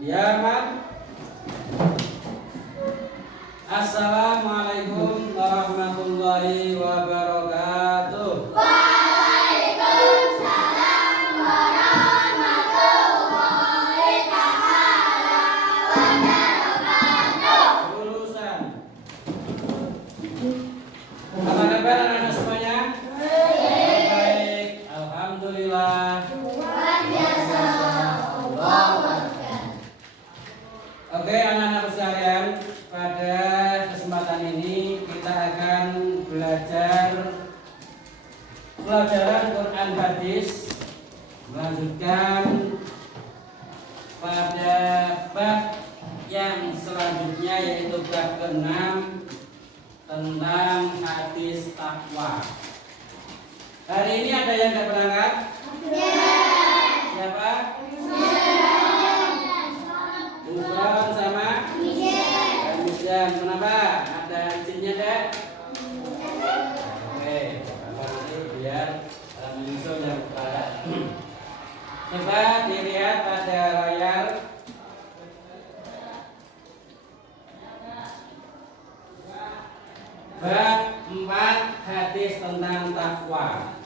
Ya, Man. Assalamualaikum warahmatullahi wabarakatuh. Waalaikumsalam warahmatullahi taala wabarakatuh. Lulusan. Apa kabar anak-anak semuanya? Baik. Alhamdulillah. Luar biasa. Allahu Akbar. Oke, anak-anak sekalian, pada kesempatan ini kita akan belajar pelajaran Quran hadis, melanjutkan pada bab yang selanjutnya, yaitu bab ke-6 tentang hadis takwa. Hari ini ada yang tidak berangkat? Siapa? Bukan sama? Dan kenapa? Ada izinnya deh? Oke, apa nanti biar menyusul yang kepada. Coba dilihat pada layar. Bab 4 hadis tentang takwa.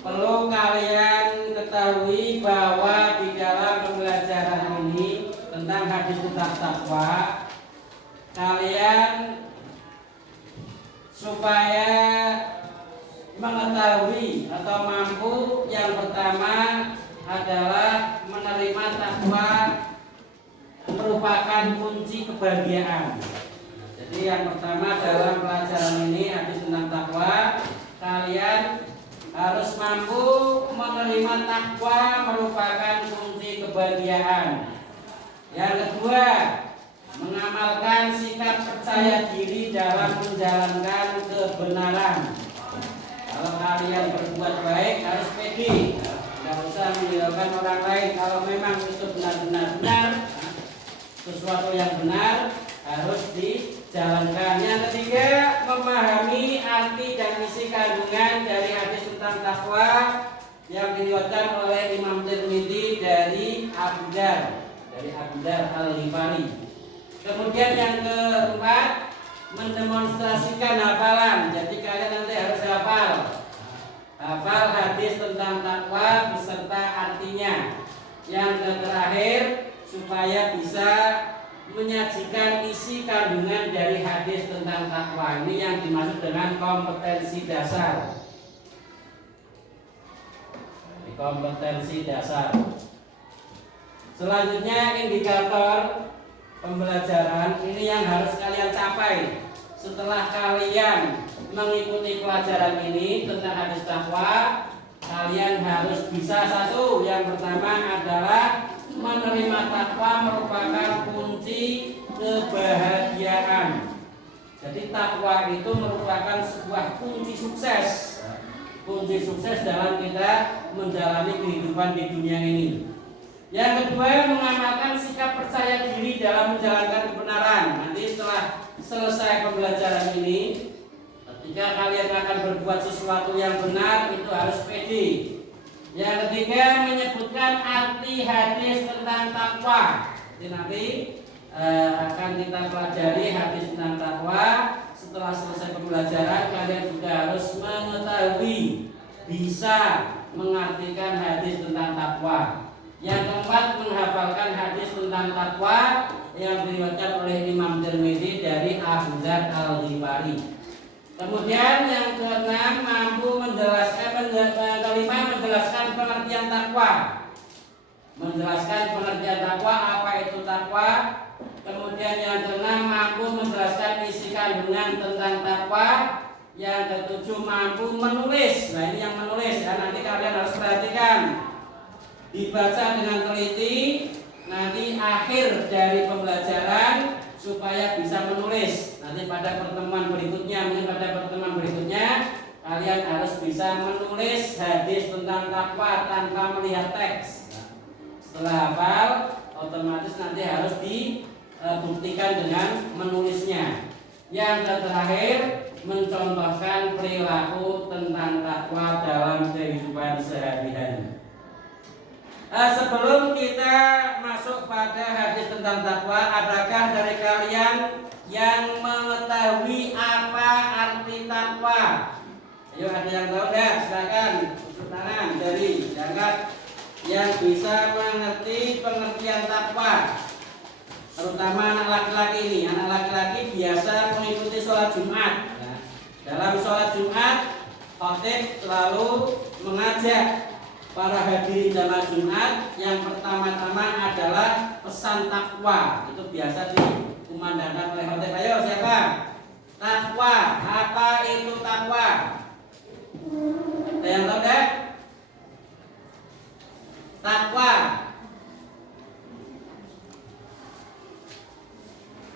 Perlu kalian ketahui bahwa di dalam pembelajaran ini tentang hadis tentang takwa, kalian supaya mengetahui atau mampu, yang pertama adalah menerima takwa merupakan kunci kebahagiaan. Jadi yang pertama dalam pelajaran ini hadis tentang takwa, kalian harus mampu menerima takwa merupakan kunci kebahagiaan. Yang kedua, mengamalkan sikap percaya diri dalam menjalankan kebenaran. Kalau kalian berbuat baik harus pede, tidak usah menghiraukan orang lain. Kalau memang itu benar-benar benar, sesuatu yang benar harus dijalankan. Yang ketiga, memahami arti dan isi kandungan dari hadis tentang takwa yang diriwayatkan oleh Imam Tirmidzi dari Abu Dzar Al-Ghifari. Kemudian yang keempat, mendemonstrasikan hafalan. Jadi kalian nanti harus hafal hadis tentang takwa beserta artinya. Yang terakhir, supaya bisa menyajikan isi kandungan dari hadis tentang takwa. Ini yang dimaksud dengan kompetensi dasar. Kompetensi dasar. Selanjutnya, indikator pembelajaran ini yang harus kalian capai setelah kalian mengikuti pelajaran ini tentang hadis takwa. Kalian harus bisa satu, yang pertama adalah menerima takwa merupakan kunci kebahagiaan. Jadi takwa itu merupakan sebuah kunci sukses dalam kita menjalani kehidupan di dunia ini. Yang kedua, mengamalkan sikap percaya diri dalam menjalankan kebenaran. Nanti setelah selesai pembelajaran ini, ketika kalian akan berbuat sesuatu yang benar, itu harus pede. Yang ketiga, menyebutkan arti hadis tentang takwa. Jadi nanti akan kita pelajari hadis tentang takwa. Setelah selesai pembelajaran, kalian juga harus mengetahui, bisa mengartikan hadis tentang takwa. Yang keempat, menghafalkan hadis tentang takwa yang diriwayatkan oleh Imam Tirmidzi dari Abu Dzar Al-Ghifari. Kemudian yang keenam, mampu menjelaskan pengertian takwa. Menjelaskan pengertian takwa, apa itu takwa. Kemudian yang keenam, mampu menjelaskan isi kandungan tentang takwa. Yang ketujuh, mampu menulis. Nah, ini yang menulis ya, nanti kalian harus perhatikan. Dibaca dengan teliti nanti akhir dari pembelajaran supaya bisa menulis. Nanti pada pertemuan berikutnya, kalian harus bisa menulis hadis tentang takwa tanpa melihat teks. Setelah hafal, otomatis nanti harus dibuktikan dengan menulisnya. Yang terakhir, mencontohkan perilaku tentang takwa dalam kehidupan sehari-hari. Sebelum kita masuk pada hadis tentang takwa, adakah dari kalian yang mengetahui apa arti takwa? Ayo, ada yang tahu enggak? Silakan tunjuk tangan dari jangan yang bisa mengerti pengertian takwa. Terutama anak laki-laki ini. Anak laki-laki biasa mengikuti sholat Jumat. Nah, dalam sholat Jumat, khatib selalu mengajak para hadirin jamaah Jumat yang pertama-tama adalah pesan takwa. Itu biasa dikumandangkan oleh khatib. Ayo, siapa? Takwa. Apa itu takwa? Ada yang tahu enggak? Takwa.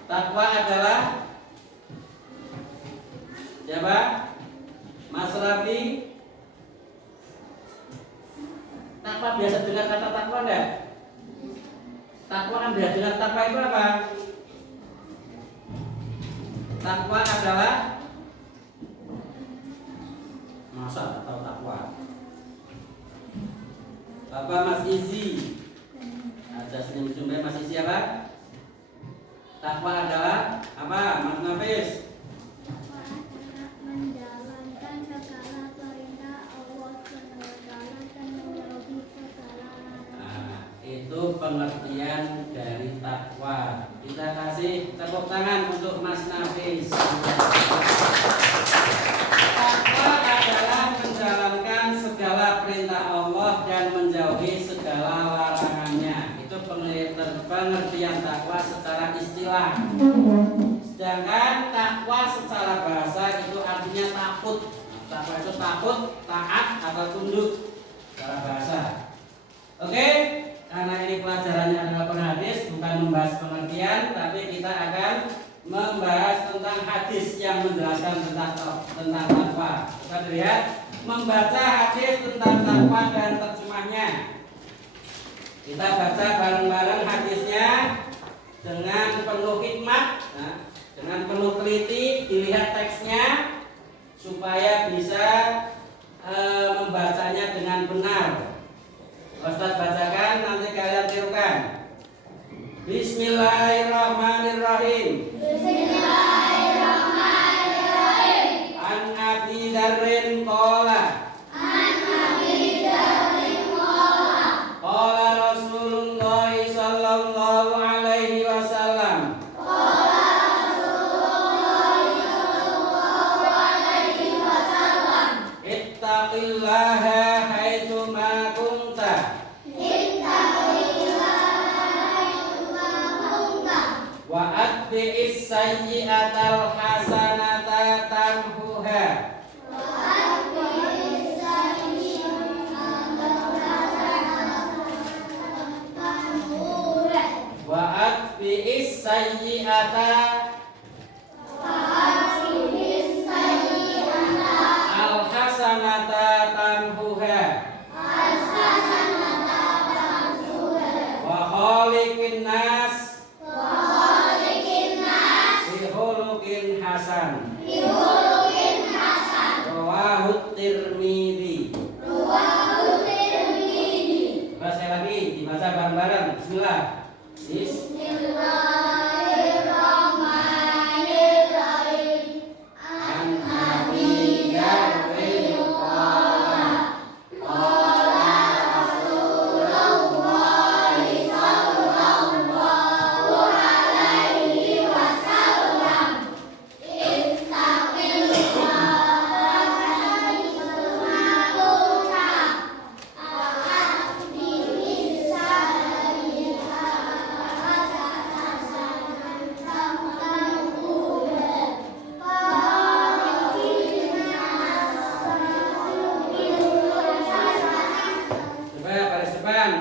Takwa adalah siapa? Mas Rafi. Takwa biasa dengar kata takwa enggak? Takwa kan biasa dengar takwa itu apa? Takwa adalah masa tahu takwa. Bapak Mas Izi. Ada senyum-senyum Mas Izi apa? Takwa adalah apa? Mas Nafis. Takwa adalah menjalankan segala perintah Allah SWT dan menjauhi segala larangan. Nah, itu pengertian dari takwa. Kita kasih tepuk tangan untuk Mas Nafis. Takwa adalah menjalankan segala perintah Allah dan menjauhi segala larangannya. Itu pengertian takwa secara istilah. Sedangkan takwa secara bahasa itu artinya takut. Takwa itu takut, taat atau tunduk secara bahasa. Oke, karena ini pelajarannya adalah penghadis, bukan membahas pengertian, tapi kita akan membahas tentang hadis yang menjelaskan tentang takwa. Kita lihat membaca hadis tentang takwa dan terjemahnya. Kita baca bareng-bareng hadisnya dengan penuh hikmat, dengan penuh teliti, dilihat teksnya supaya bisa membacanya dengan benar. Ustaz bacakan, nanti kalian tirukan. Bismillahirrahmanirrahim. Bismillahirrahmanirrahim. An Abi Dzarrin qala. Qala Rasulullah sallallahu alaihi wasallam. Ittaqillaha haitsu ma kunta. Wa atbi'is sayyi'atal hasanata tamhuha. Wa atbi'is sayyi'ata al hasanata tamhuha. Wa khaliqin nas bihulukin hasan. Rawahu Tirmidzi. Sekali lagi dibaca bareng-bareng. Bismillah. Bismillahirrahmanirrahim. An Abi Dzarrin qala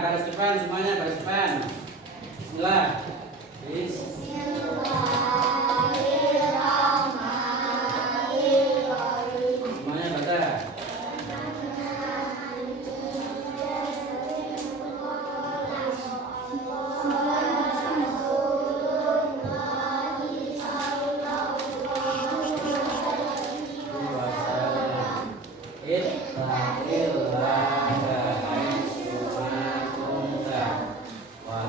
baris depan semuanya, baris depan. Bismillah. Semuanya baca. Ittaqillaha haitsu ma kunta wa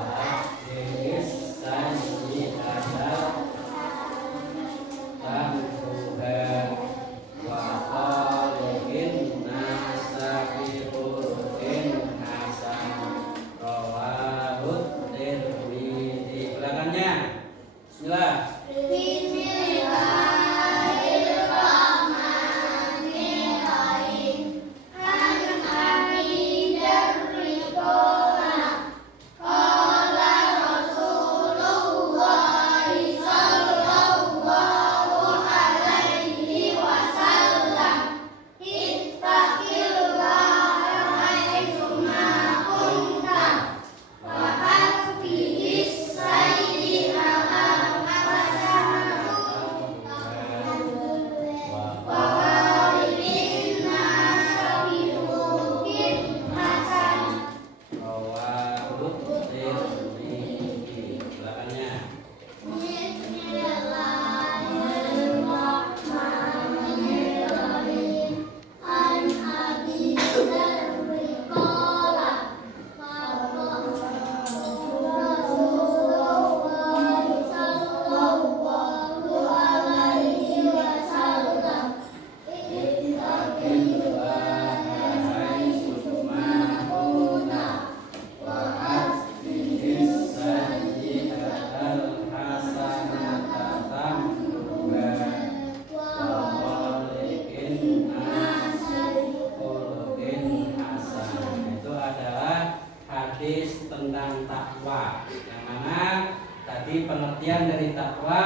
hadis tentang takwa, yang mana tadi pengertian dari takwa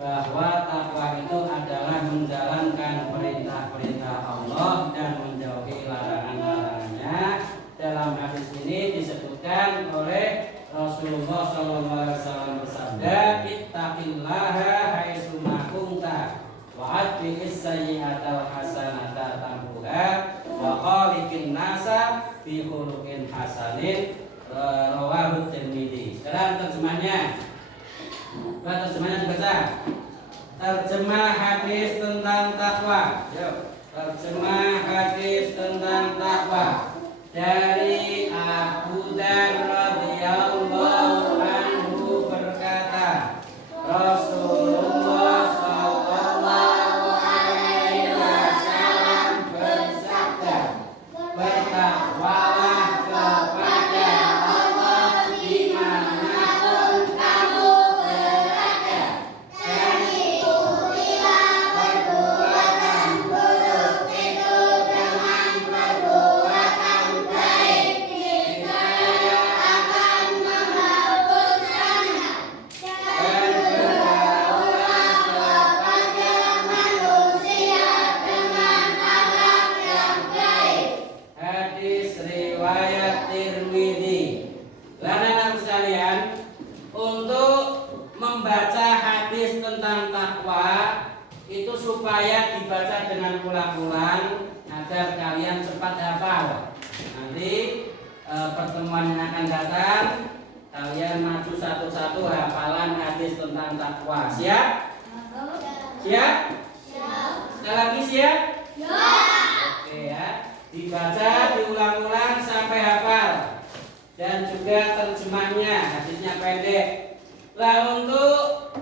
bahwa takwa itu adalah menjalankan perintah-perintah Allah dan menjauhi larangan-larangannya. Dalam hadis ini disebutkan oleh Rasulullah SAW bersabda, "Ittaqillaha haitsu ma kunta wa atbi'is sayyi'atal hasanata tamhuha wa khaliqin nasa bi khuluqin hasanin." Rawahu Tirmidzi. Sekarang terjemahnya. Terjemahnya dibaca. Terjemah hadis tentang takwa. Yuk, terjemah hadis tentang takwa dari Abu Dzar radhiyallahu anhu berkata, Rasulullah sallallahu alaihi wasallam bersabda, "Bertakwalah kepada Allah dimanapun kamu berada, dan ikutilah perbuatan buruk itu dengan perbuatan baik. Niscaya akan menghapuskannya. Dan bergaulah kepada manusia dengan akhlak yang baik." Hadis riwayat Tirmidzi. Anak-anak sekalian, untuk membaca hadis tentang takwa itu supaya dibaca dengan ulang-ulang agar kalian cepat hafal. Nanti pertemuan yang akan datang kalian maju satu-satu hafalan hadis tentang takwa. Siap? Siap? Sekali lagi siap? Oke ya. Dibaca, diulang-ulang sampai hafal. Dan juga terjemahnya, hadisnya pendek. Lah untuk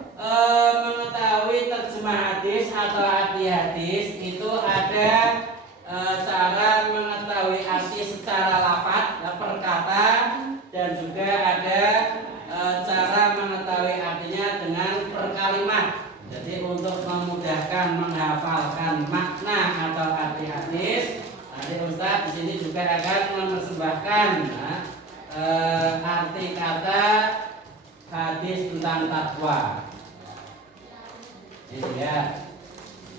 mengetahui terjemah hadis atau arti hadis itu ada cara mengetahui arti secara lafaz per kata, dan juga ada cara mengetahui artinya dengan per kalimat. Jadi untuk memudahkan menghafalkan makna atau arti hadis, nanti Ustaz di sini juga akan mempersembahkan arti kata hadis tentang takwa. Ini ya.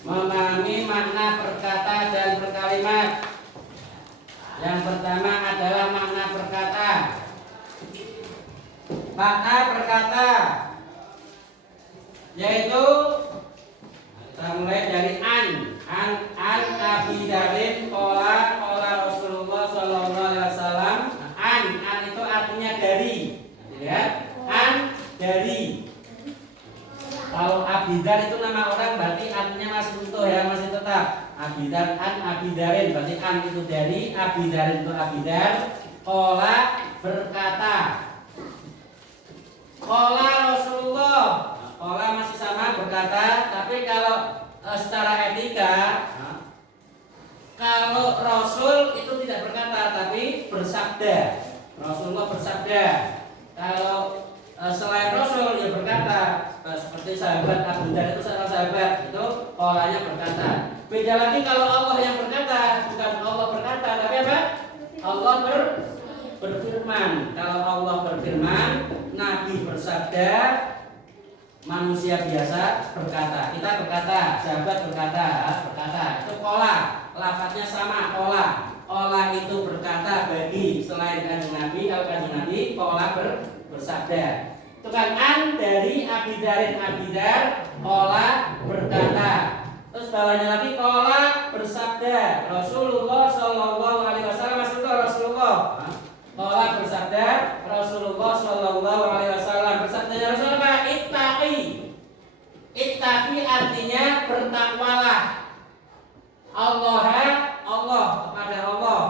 Memahami makna perkata dan perkalimat. Yang pertama adalah makna perkata. Makna perkata yaitu kita mulai dari an Abi Darin qala Rasulullah sallallahu alaihi wasallam. An itu artinya dari. Lihat, an dari. Kalau Abidar itu nama orang berarti artinya masih utuh ya, masih tetap. Abidar an Abidarin berarti an itu dari, Abidarin itu Abidar. Qala berkata. Qala Rasulullah. Qala masih sama berkata, tapi kalau secara etika kalau Rasul itu tidak berkata tapi bersabda. Rasulullah bersabda. Kalau selain Rasul ya berkata, seperti sahabat Abu Dzar itu sahabat itu orangnya berkata. Beda lagi kalau Allah yang berkata, bukan Allah berkata tapi apa? Allah berfirman. Kalau Allah berfirman, Nabi bersabda, manusia biasa berkata. Kita berkata, sahabat berkata. Itu qala, lafadznya sama, qala. Qala itu berkata bagi selain kanjeng Nabi. Kalau kanjeng Nabi qala bersabda. Itu kan an dari Abidarin Abidar, qala berkata. Terus bawahnya lagi qala bersabda. Rasulullah sallallahu alaihi wasallam, maksudnya Rasulullah. Qala bersabda, Rasulullah sallallahu alaihi wasallam. Bersabdanya Rasulullah, ittaqi. Ittaqi artinya bertakwalah. Allah kepada Allah.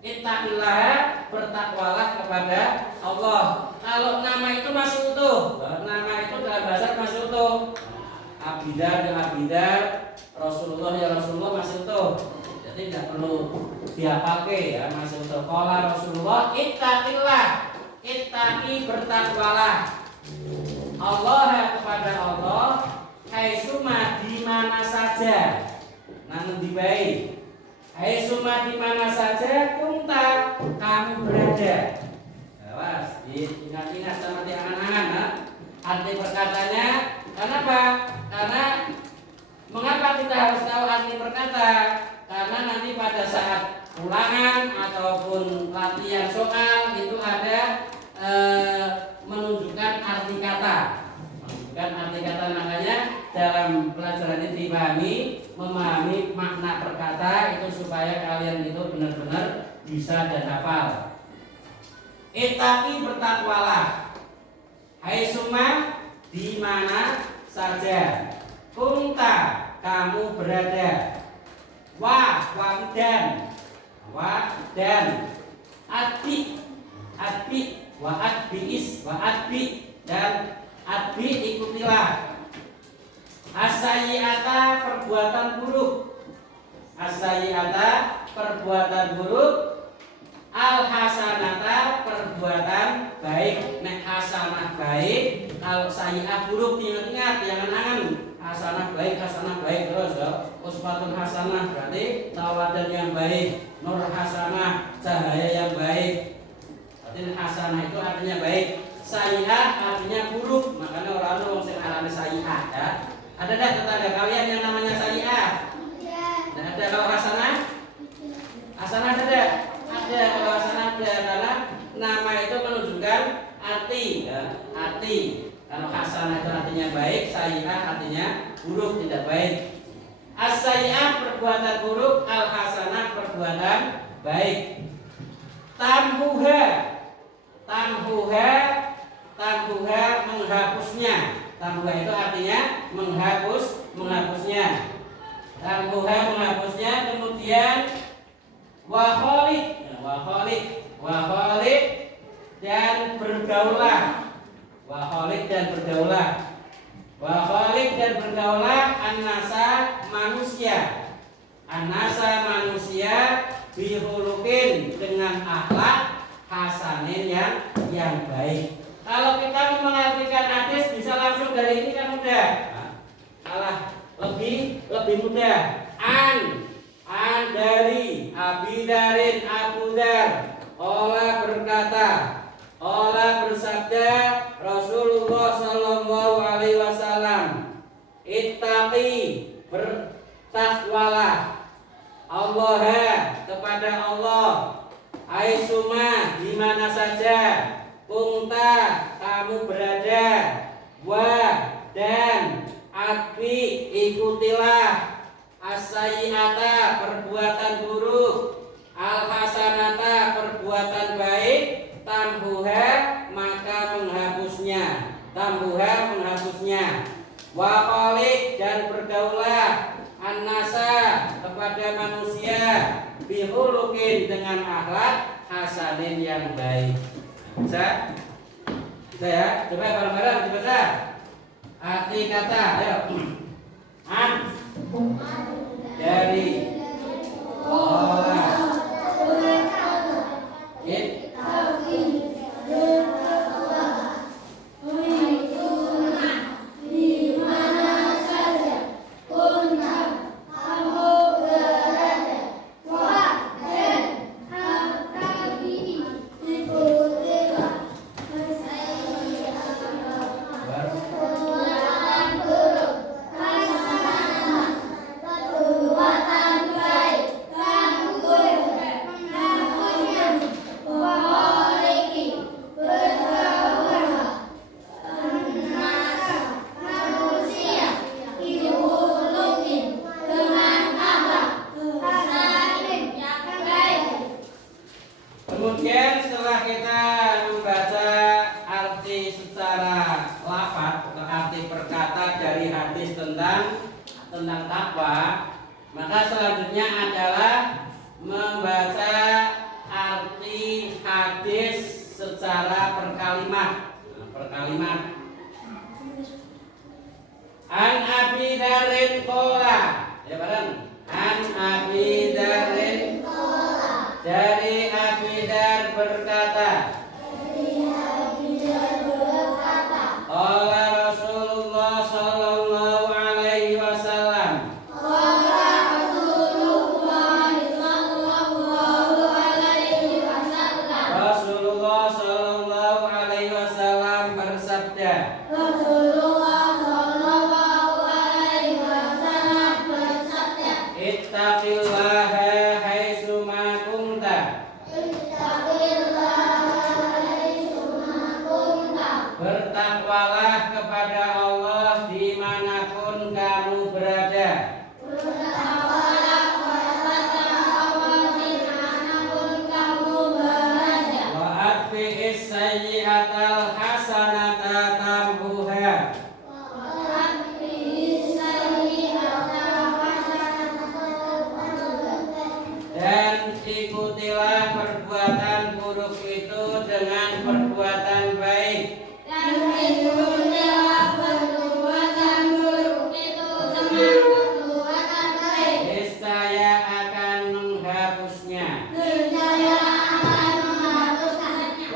Ittaqillah, bertakwalah kepada Allah. Kalau nama itu masih utuh, nama itu dalam bahasa masih utuh. Abidar dan Abidar, Rasulullah ya Rasulullah masih utuh. Jadi tidak perlu diapake ya, masih utuh. Qala Rasulullah, ittaqillah. Ittaqi bertakwalah. Allah kepada Allah, haitsuma di mana saja. Namun di baik. Haitsuma di mana saja kunta kamu berada. Awas, diingat-ingat sama diangan-angan nah. Arti perkatanya, kenapa? Karena mengapa kita harus tahu arti perkata? Karena nanti pada saat ulangan ataupun latihan soal itu ada menunjukkan arti kata. Menunjukkan arti kata, makanya dalam pelajaran ini memahami makna perkata itu supaya kalian itu benar-benar bisa dan hafal. Ittaqi, bertakwalah. Hai summa, di mana saja. Kunta, kamu berada. Wa dan adbi wa adbiis wa adbi dan adbi, ikutilah. As-sayyi'ata, perbuatan buruk. As-sayyi'ata, perbuatan buruk. Al-hasanata, perbuatan baik. Nek hasanah baik, kalau sayyi'ah buruk, ingat-ingat, jangan-jangan. Hasanah baik terus ya. Uswatun hasanah berarti tawadan yang baik. Nur hasanah, cahaya yang baik. Berarti hasanah itu artinya baik. Sayyi'ah artinya buruk. Makanya orang sing alami sayyi'ah ya. Ada enggak tetangga kalian yang namanya sayyi'ah? Nah, ada. Kalau hasanah? Hasanah ada enggak? Ada. Kalau hasanah ada, karena nama itu menunjukkan arti ya. Arti. Kalau hasanah itu artinya baik, sayyi'ah artinya buruk, tidak baik. As-sayyi'ah, perbuatan buruk. Al-hasanah, perbuatan baik. Tamhuha, menghapusnya. Tamhuha itu artinya menghapusnya. Tamhuha, menghapusnya. Kemudian wa khaliq dan bergaulah. Wa khaliq dan bergaulah an-nasa, manusia bihulukin, dengan akhlak hasanin yang baik. Kalau kita mengartikan hadis bisa langsung dari ini kan mudah. Malah lebih mudah. An dari Abidarin, Abu Dar, olah berkata, olah bersabda Rasulullah Sallallahu Alaihi Wasallam, ittaqi, bertakwalah, Allah, kepada Allah, aisuma, di mana saja, kunta, kamu berada, wa dan adbi, ikutilah, as-sayyi'ata, perbuatan buruk, al-hasanata, perbuatan baik, tamhuha, maka menghapusnya. Wa khaliq, dan bergaulah, an-nasa, kepada manusia, bihulukin, dengan akhlak hasanin yang baik. Bisa? Bisa ya? Coba bareng-bareng dibaca. Arti kata, ayo. An dari olah it Kemudian setelah kita membaca arti secara lafaz atau arti perkata dari hadis tentang takwa, maka selanjutnya adalah membaca arti hadis secara perkalimat. An Abi Darin qala, ya bareng. An Abi Darin qala, dari Abi Dar berkata, qala Rasulullah sallallahu alaihi wasallam, Rasulullah sayyi'atal hasanata tamhuha. Dan ikutilah perbuatan buruk itu dengan perbuatan baik. Niscaya akan menghapusnya.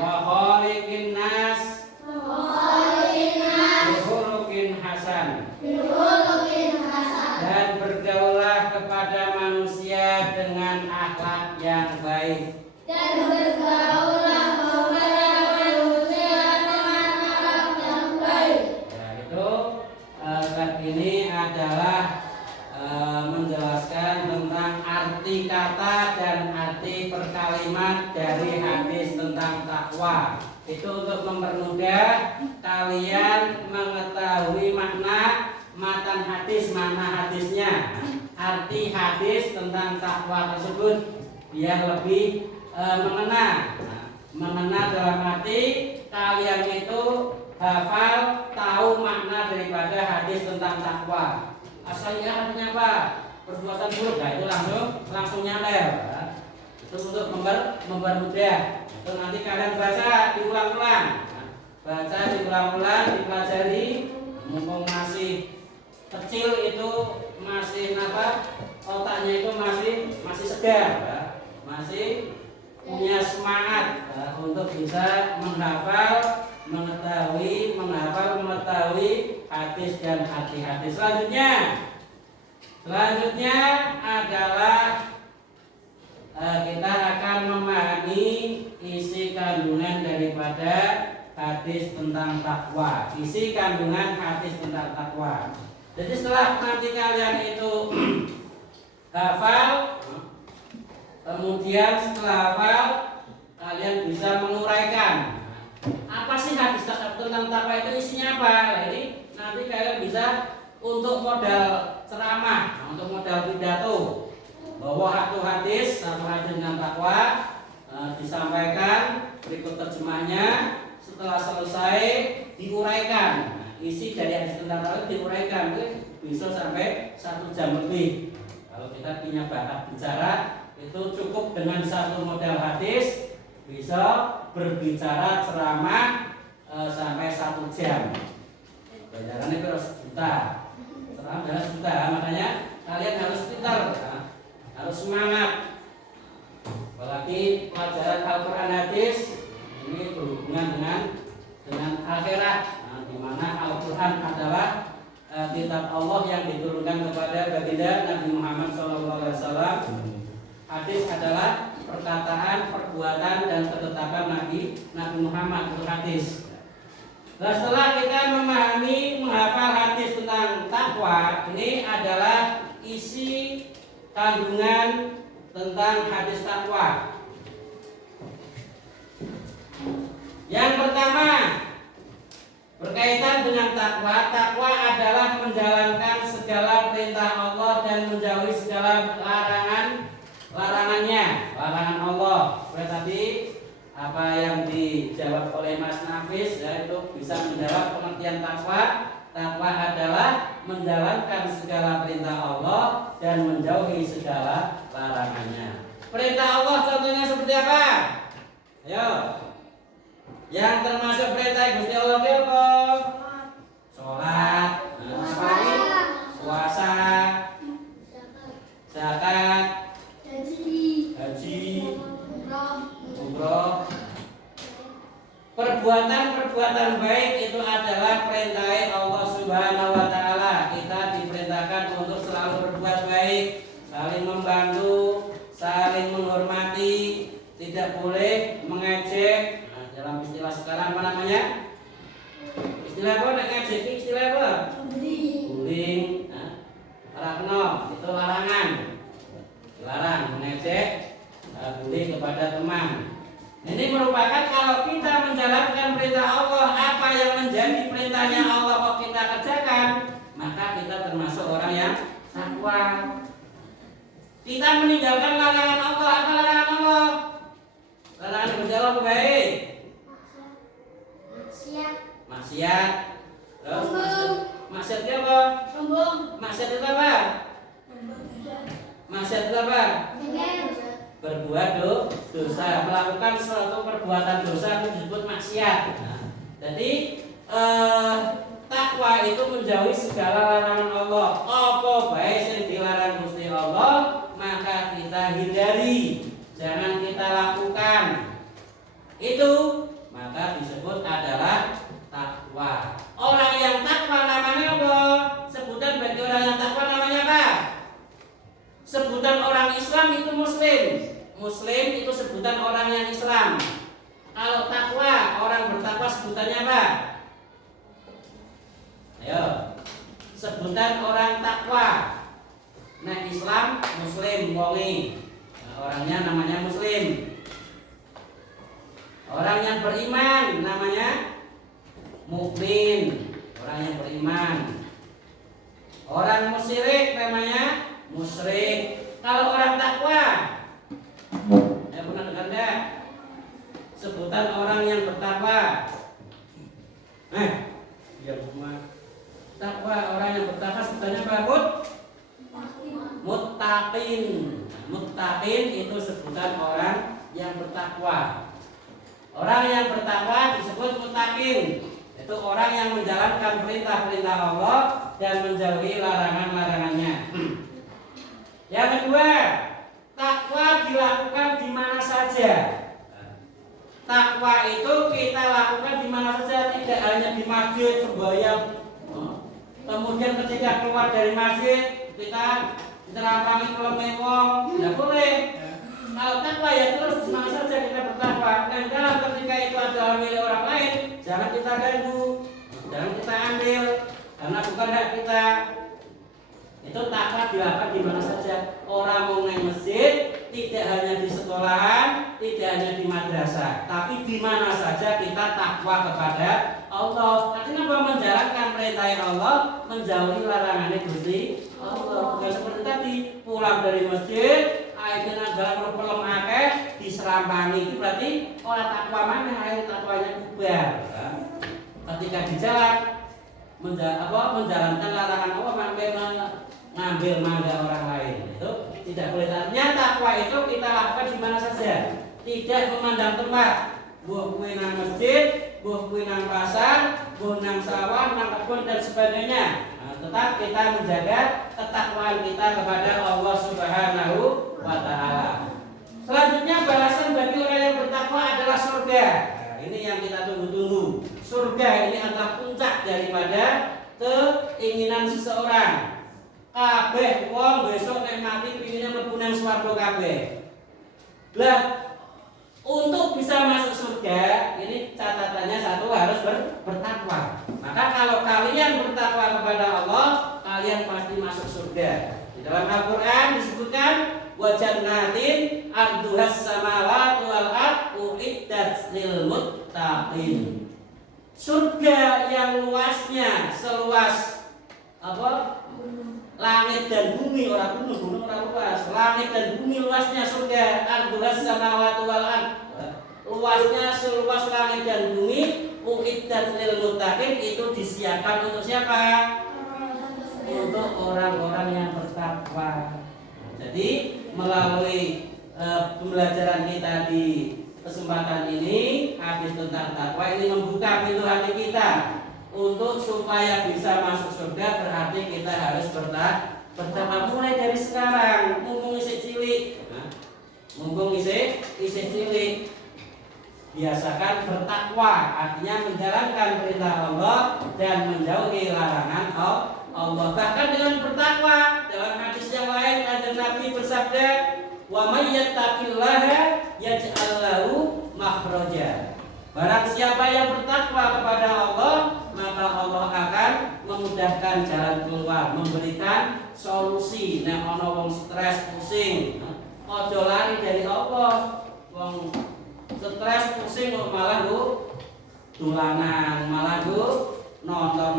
Wa khaliqin nas bihulukin hasan. Dan bergaulah kepada manusia dengan akhlak yang baik. Ya, itu tadi ini adalah menjelaskan tentang arti kata dan arti perkalimat dari hadis tentang takwa. Itu untuk mempermudah kalian mengetahui makna matan hadis, makna hadisnya, arti hadis tentang takwa tersebut biar lebih mengena dalam arti kalian itu hafal, tahu makna daripada hadis tentang takwa. Asalnya artinya apa? Perbuatan buruk. Nah, itu langsung nyatel. Itu untuk mempermudah. Itu nanti kalian baca diulang-ulang. Baca diulang-ulang, dipelajari. Mumpung masih kecil itu masih otaknya itu masih segar, masih punya semangat untuk bisa menghafal, mengetahui hadis dan arti hadis. Selanjutnya adalah kita akan memahami isi kandungan daripada hadis tentang takwa. Isi kandungan hadis tentang takwa. Jadi setelah nanti kalian itu hafal, kemudian setelah hafal kalian bisa menguraikan apa sih hadis tentang takwa itu, isinya apa. Nah, ini nanti kalian bisa untuk modal ceramah, untuk modal pidato, bahwa satu hadis tentang takwa disampaikan, berikut terjemahnya, setelah selesai diuraikan. Isi dari hadis tentang takwa diuraikan, bisa sampai 1 jam lebih. Kalau kita punya bakat bicara, itu cukup dengan 1 modal hadis bisa berbicara ceramah sampai 1 jam. Bayarannya harus juta, ceramah harus juta. Makanya kalian harus pintar, harus semangat. Apalagi pelajaran Al-Quran hadis ini berhubungan dengan akhirat. Di mana Al-Quran adalah kitab Allah yang diturunkan kepada baginda Nabi Muhammad SAW. Hadis adalah perkataan, perbuatan, dan ketetapan Nabi Muhammad, itu hadis. Nah, setelah kita menghafal hadis tentang takwa, ini adalah isi kandungan tentang hadis takwa. Yang pertama, berkaitan dengan takwa. Takwa adalah menjalankan segala perintah Allah dan menjauhi segala larangan Allah. Seperti tadi apa yang dijawab oleh Mas Nafis, ya, itu bisa menjawab pengertian takwa. Takwa adalah menjalankan segala perintah Allah dan menjauhi segala larangannya. Perintah Allah contohnya seperti apa? Ayo. Yang termasuk perintah Gusti Allah apa? Sholat, puasa, zakat, haji, umroh. Perbuatan baik itu adalah perintah Allah Subhanahu wa Ta'ala. Kita diperintahkan untuk selalu berbuat baik, saling membantu, saling menghormati, tidak boleh mengejek. Dalam istilah sekarang apa namanya? Istilah apa? Ngejek istilah apa? Bullying. Rakno itu larangan. Dilarang mengejek, bullying kepada teman. Ini merupakan kalau kita menjalankan perintah Allah, apa yang menjadi perintahnya Allah kok kita kerjakan, maka kita termasuk orang yang takwa. Kita meninggalkan larangan Allah. Apa larangan Allah? Larangan berjalan baik. maksiat. Terus maksiat itu apa? Maksiat itu apa? Maksiat itu apa? Berbuat dosa, melakukan suatu perbuatan dosa itu disebut maksiat. Nah, jadi takwa itu menjauhi segala larangan Allah. Apa baik yang dilarang Gusti Allah, maka kita hindari, jangan kita lakukan. Itu maka disebut adalah takwa. Orang yang takwa namanya apa? Sebutan bagi orang yang takwa namanya apa? Sebutan orang Islam itu muslim. Muslim itu sebutan orang yang Islam. Kalau takwa, orang bertakwa sebutannya apa? Ayo. Sebutan orang takwa. Nah, Islam muslim wongi. Nah, orangnya namanya muslim. Orang yang beriman namanya mukmin. Orang yang beriman. Orang musyrik namanya musyrik. Kalau orang takwa, ya pernah dengar enggak? Sebutan orang yang bertakwa. Ya semua. Takwa, orang yang bertakwa sebutannya apa? Muttaqin. Muttaqin itu sebutan orang yang bertakwa. Orang yang bertakwa disebut muttaqin. Itu orang yang menjalankan perintah-perintah Allah dan menjauhi larangan-larangannya. Yang kedua, takwa dilakukan di mana saja. Takwa itu kita lakukan di mana saja, tidak hanya di masjid sembahyang. Kemudian ketika keluar dari masjid kita diterampangi oleh wong, tidak boleh. Kalau takwa ya terus di mana saja kita bertakwa. Dan kalau ketika itu adalah milik orang lain, jangan kita ganggu, jangan kita ambil, karena bukan hak kita. Itu takwa dilakukan di mana saja. Orang mau naik masjid tidak hanya di sekolahan, tidak hanya di madrasah, tapi di mana saja kita takwa kepada Allah. Artinya apa? Menjalankan perintah Allah, menjauhi larangan Gusti Allah. Bukan seperti tadi pulang dari masjid, akhirnya dalam pelem akeh diserampangi. Itu berarti orang takwa mana? Akhirnya takwanya bubar. Ketika di jalan menjalankan larangan Allah sampai ngambil mangga orang lain, itu tidak boleh. Artinya takwa itu kita lakukan di mana saja, tidak memandang tempat. Buah kue nang masjid, buah kue nang pasar, buah nang sawah, nang kebun dan sebagainya. Nah, tetap kita menjaga ketakwaan kita kepada Allah Subhanahu wa Ta'ala. Selanjutnya balasan bagi orang yang bertakwa adalah surga. Nah, ini yang kita tunggu-tunggu. Surga ini adalah puncak daripada keinginan seseorang. Kabeh wong besok nek mati pinginnya mlebu nang swarga kabeh. Lah, untuk bisa masuk surga, ini catatannya satu harus bertakwa. Maka kalau kalian bertakwa kepada Allah, kalian pasti masuk surga. Di dalam Al-Qur'an disebutkan wa jannatin arduhas samawati wal ardh uiddat lil muttaqin. Surga yang luasnya seluas apa? Langit dan bumi, orang gunung orang luas. Langit dan bumi luasnya surga. Arduhas samawati wal ardh. Luasnya seluas langit dan bumi. Uiddat lil muttaqin, itu disiapkan untuk siapa? Untuk orang-orang yang bertakwa. Jadi melalui pembelajaran kita di kesempatan ini, hadis tentang takwa ini membuka pintu hati kita. Untuk supaya bisa masuk surga berarti kita harus bertakwa mulai dari sekarang. Mumpung isih cilik, mumpung isih cilik, biasakan bertakwa, artinya menjalankan perintah Allah dan menjauhi larangan Allah. Bahkan dengan bertakwa, dalam hadis yang lain ada Nabi bersabda, wa may yattaqillaha yaj'al lahu makhraja. Barang siapa yang bertakwa kepada Allah, maka Allah akan memudahkan jalan keluar, memberikan solusi. Nek ana wong stres pusing, aja lari dari Allah. Wong stres pusing kok malah dolanan, malah nonton,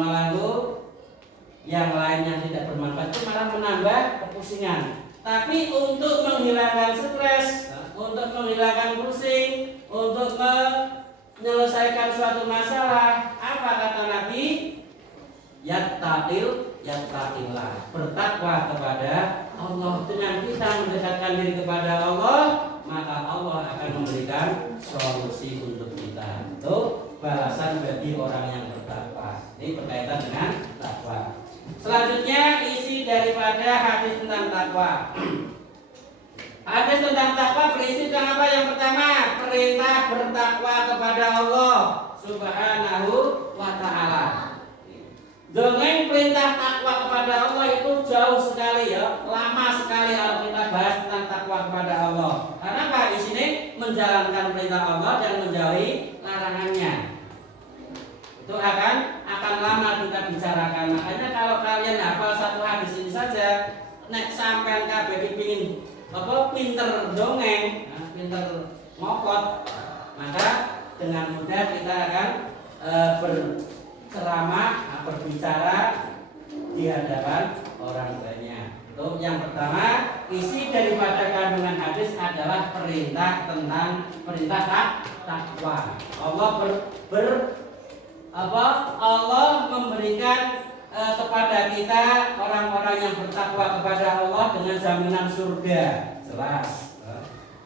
malah yang lain yang tidak bermanfaat, itu malah menambah kepusingan. Tapi untuk menghilangkan stres, untuk menghilangkan pusing, untuk menyelesaikan suatu masalah, kata Nabi? Yattaqillah, bertakwa kepada Allah. Dengan kita mendekatkan diri kepada Allah, maka Allah akan memberikan solusi untuk kita. Itu balasan bagi orang yang bertakwa. Ini berkaitan dengan takwa. Selanjutnya isi daripada hadis tentang takwa. Hadis tentang takwa berisi tentang apa? Yang pertama, perintah bertakwa kepada Allah Subhanahu wa ta'ala. Dengan perintah takwa kepada Allah itu jauh sekali ya, lama sekali kalau kita bahas tentang takwa kepada Allah. Karena apa? Di sini menjalankan perintah Allah dan menjauhi larangannya. Itu akan lama kita bicarakan. Makanya kalau kalian hafal satu hadis ini saja, nek sampean kabeh kepingin pinter dongeng, pinter ngokot, maka dengan mudah kita akan berceramah, berbicara di hadapan orang banyak. Itu yang pertama, isi daripada kandungan hadis adalah perintah takwa. Allah memberikan kepada kita orang-orang yang bertakwa kepada Allah dengan jaminan surga, jelas.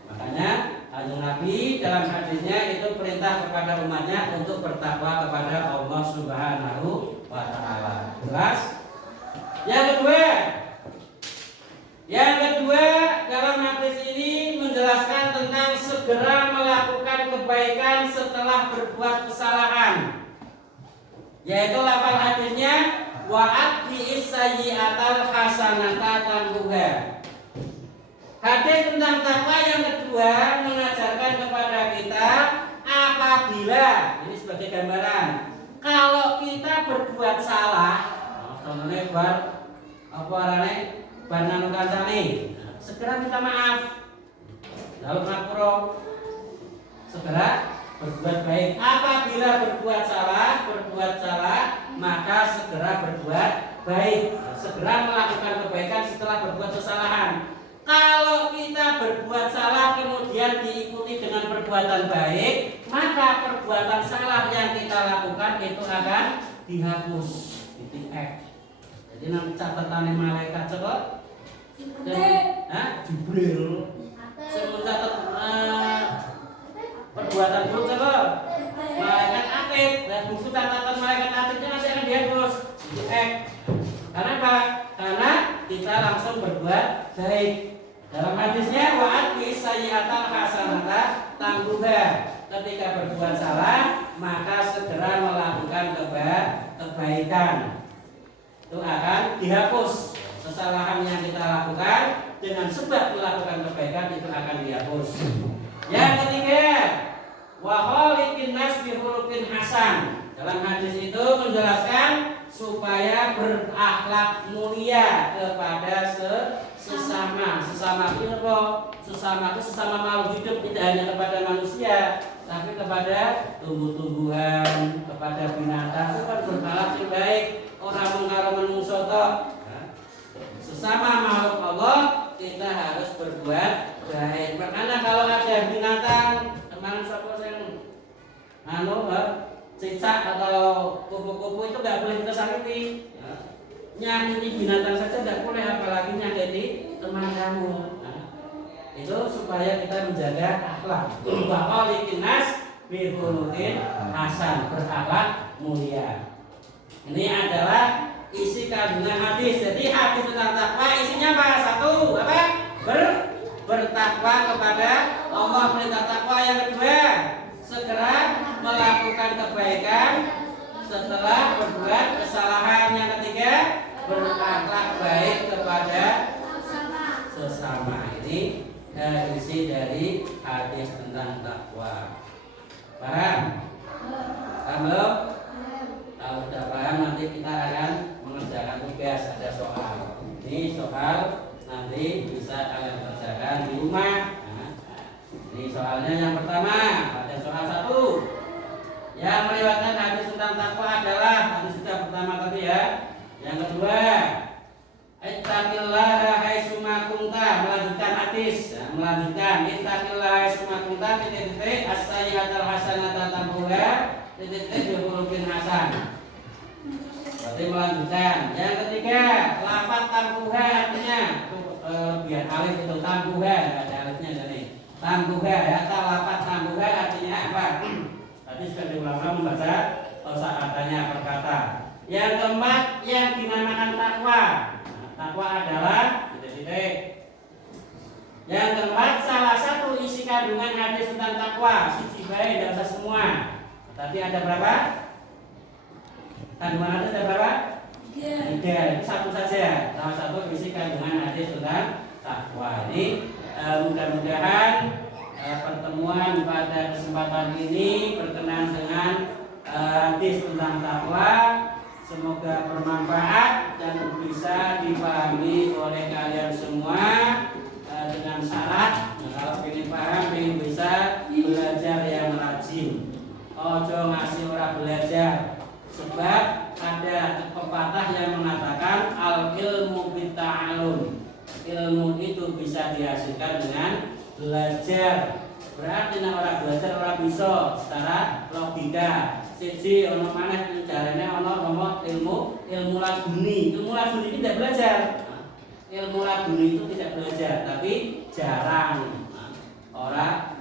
Makanya Nabi dalam hadisnya itu perintah kepada umatnya untuk bertakwa kepada Allah Subhanahu wa ta'ala. Jelas? Yang kedua dalam hadis ini menjelaskan tentang segera melakukan kebaikan setelah berbuat kesalahan. Yaitu lafal hadisnya wa'atbi'is sayyi'atal hasanata tambuha. Hadis tentang takwa yang kedua mengajarkan kepada kita apabila, ini sebagai gambaran, kalau kita berbuat salah, contohnya bar nganu kancane, segera minta maaf. Lalu ngapura, segera berbuat baik. Apabila berbuat salah, maka segera berbuat baik. Segera melakukan kebaikan setelah berbuat kesalahan. Kalau kita berbuat salah kemudian diikuti dengan perbuatan baik, maka perbuatan salah yang kita lakukan itu akan dihapus, ditik. Jadi nanti catatan malaikat coba Jibril mencatat perbuatan buruk coba malaikat atid, dan buku catatan malaikat atidnya nanti akan dihapus, ditik. Karena apa? Karena kita langsung berbuat baik. Dalam hadisnya wa'atbi'is sayyi'atal hasanata tambuha. Ketika berbuat salah, maka segera melakukan kebaikan. Itu akan dihapus. Kesalahan yang kita lakukan dengan sebab melakukan kebaikan itu akan dihapus. Yang ketiga, wa khaliqin nas bi khuluqin hasan. Dalam hadis itu menjelaskan supaya berakhlak mulia kepada sesama itu apa? Sesama makhluk hidup, tidak hanya kepada manusia, tapi kepada tumbuh-tumbuhan, kepada binatang. Itu kan berakhlak yang baik. Orang mengkaro menungso tok. Sesama makhluk Allah kita harus berbuat baik. Karena kalau ada binatang, kemarin siapa yang cicak atau kupu-kupu itu nggak boleh kita sakiti. Nyakiti binatang saja tidak boleh, apalagi nyakiti teman kamu. Itu supaya kita menjaga akhlak. Bahwa likinas bihulukin hasan, berakhlak mulia. Ini adalah isi kandungan hadis. Jadi hadis tentang takwa isinya apa? Satu, apa? Bertakwa kepada Allah, perintah takwa. Yang kedua, segera melakukan kebaikan setelah berbuat kesalahan. Yang ketiga, berakhlak baik kepada sesama. Ini isi dari hadis tentang takwa. Paham? Paham belum? Kalau sudah paham, nanti kita akan mengerjakan tugas. Ada soal. Ini soal nanti bisa kalian kerjakan di rumah. Ini soalnya yang pertama. Ada soal 1. Yang meriwayatkan hadis tentang takwa adalah hadis yang pertama tadi ya. Yang kedua, ittaqillaha haitsuma kunta, melanjutkan hadis. Melanjutkan ittaqillaha haitsuma kunta, titik-titik. as-sayyi'atal hasanata tamhuha titik-titik bi hasan. Berarti melanjutkan. Yang ketiga, lafaz tamhuha artinya biar alif itu tamhuha, ada alifnya jadi tamhuha ya. Lafaz tamhuha artinya apa? Tadi sudah diulang membaca kosakatanya per kata. Yang keempat, yang dinamakan takwa. Takwa adalah titik-titik. Yang keempat, salah satu isi kandungan hadis tentang takwa, siji bae dan semua. Tadi ada berapa? Kandungan hadis ada berapa? 3. Itu satu saja. Salah satu isi kandungan hadis tentang takwa. Ini mudah-mudahan pertemuan pada kesempatan ini berkenan dengan hadis tentang takwa. Semoga bermanfaat dan bisa dipahami oleh kalian semua dengan syarat kalau ingin paham, ingin bisa belajar yang rajin. Ojo ngasih orang belajar. Sebab ada pepatah yang mengatakan al ilmu bita'alum. Ilmu itu bisa dihasilkan dengan belajar. Berarti orang belajar orang bisa secara logika. Siji ono maneh carane ono ilmu laduni. Ilmu laduni itu tidak belajar. Ilmu laduni itu tidak belajar, tapi jarang.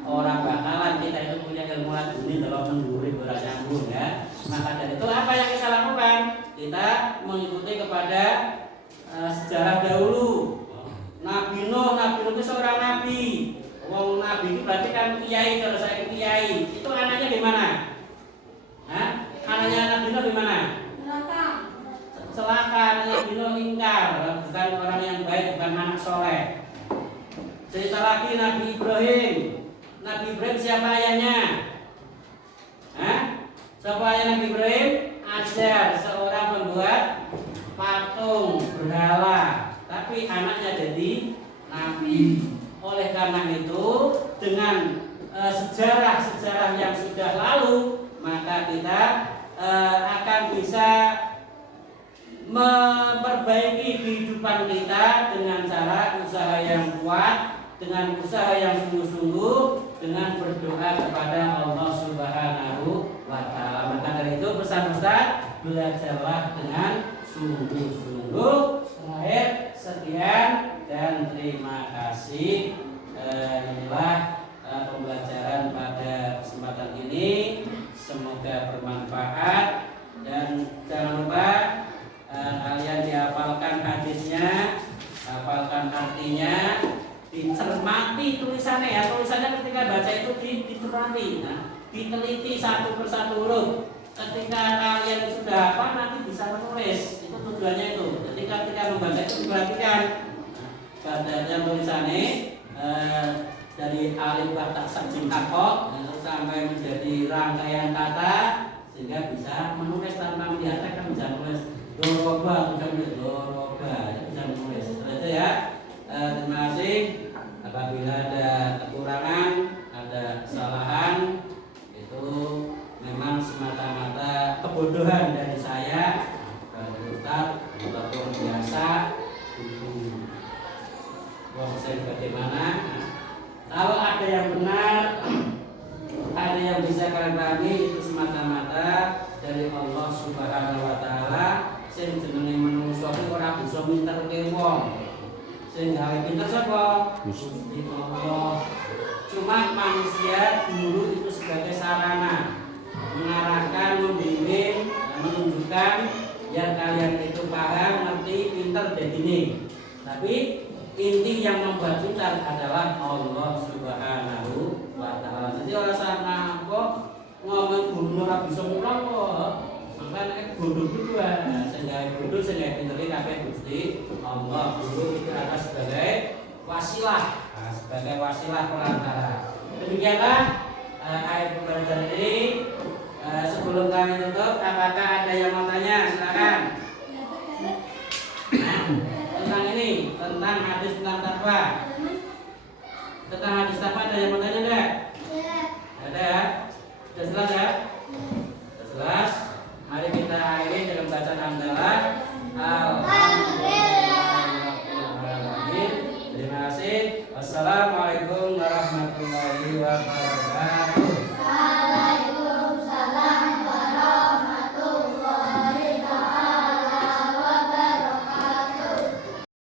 Orang bakalan kita itu punya ilmu laduni dalam menduri beras nyambung ya. Maka dari itu apa yang kita lakukan? Kita mengikuti kepada sejarah dahulu. Nabi Nuh itu seorang nabi. Wong nabi itu berarti kan kiai, kalau saya kiai. Itu anaknya di mana? Hah? Anaknya Nabi Nuh di mana? Celaka, anaknya Nabi Nuh ingkar, bukan orang yang baik, bukan anak soleh. Cerita lagi Nabi Ibrahim. Nabi Ibrahim siapa ayahnya? Hah? Siapa ayah Nabi Ibrahim? Azar, seorang pembuat patung berhala. Tapi anaknya jadi nabi. Oleh karena itu, dengan sejarah-sejarah yang sudah lalu, maka kita akan bisa memperbaiki kehidupan kita dengan cara usaha yang kuat, dengan usaha yang sungguh-sungguh, dengan berdoa kepada Allah Subhanahu wa Ta'ala. Maka dari itu pesan-pesan, belajarlah dengan sungguh-sungguh. Terakhir, sekian dan terima kasih. Inilah pembelajaran pada kesempatan ini. Semoga bermanfaat dan jangan lupa kalian dihafalkan hadisnya, hafalkan artinya, dicermati tulisannya ya. Tulisannya ketika baca itu dicermati, diteliti satu persatu huruf. Ketika kalian sudah hafal nanti bisa menulis. Itu tujuannya itu. Jadi ketika membaca itu diperhatikan. Bacaan tulisannya dari alif batak sajim takok sampai menjadi rangkaian kata sehingga bisa menulis tanpa melihat kan bisa menulis doroba, bisa menulis doroba, bisa menulis. Itu ya. Terima kasih. Apabila ada kekurangan, ada kesalahan, itu memang semata-mata kebodohan dari saya, Ustaz, ataupun biasa. Saya bagaimana? Kalau ada yang benar, ada yang bisa kalian pahami, itu semata-mata dari Allah Subhanahu wa Ta'ala. Sing jenenge manungsa iki ora bisa minterke wong. Sing gawe pinter sapa? Gusti Allah. Cuma manusia dulu itu sebagai sarana mengarahkan, membimbing, menunjukkan biar kalian itu paham, ngerti, pinter dan ini. Tapi inti yang membuat pintar adalah Allah Subhanahu wa Ta'ala. Jadi orang sana kok ngomong guru ora bisa mulang kok. Makanya bodoh kedua, sehingga bodoh sehingga pinter ini kabeh Gusti Allah. Guru itu atas sebagai wasilah, sebagai wasilah perantara. Demikianlah ayat pembelajaran ini. Sebelum kami tutup, apakah ada yang mau tanya? Silakan. Tentang ini, tentang hadis tentang takwa. Tentang hadis takwa ada yang mau tanya enggak? Ada ya? Sudah jelas ya? Sudah jelas. Mari kita akhiri dengan bacaan hamdalah. Alhamdulillah. Terima kasih. Wassalamualaikum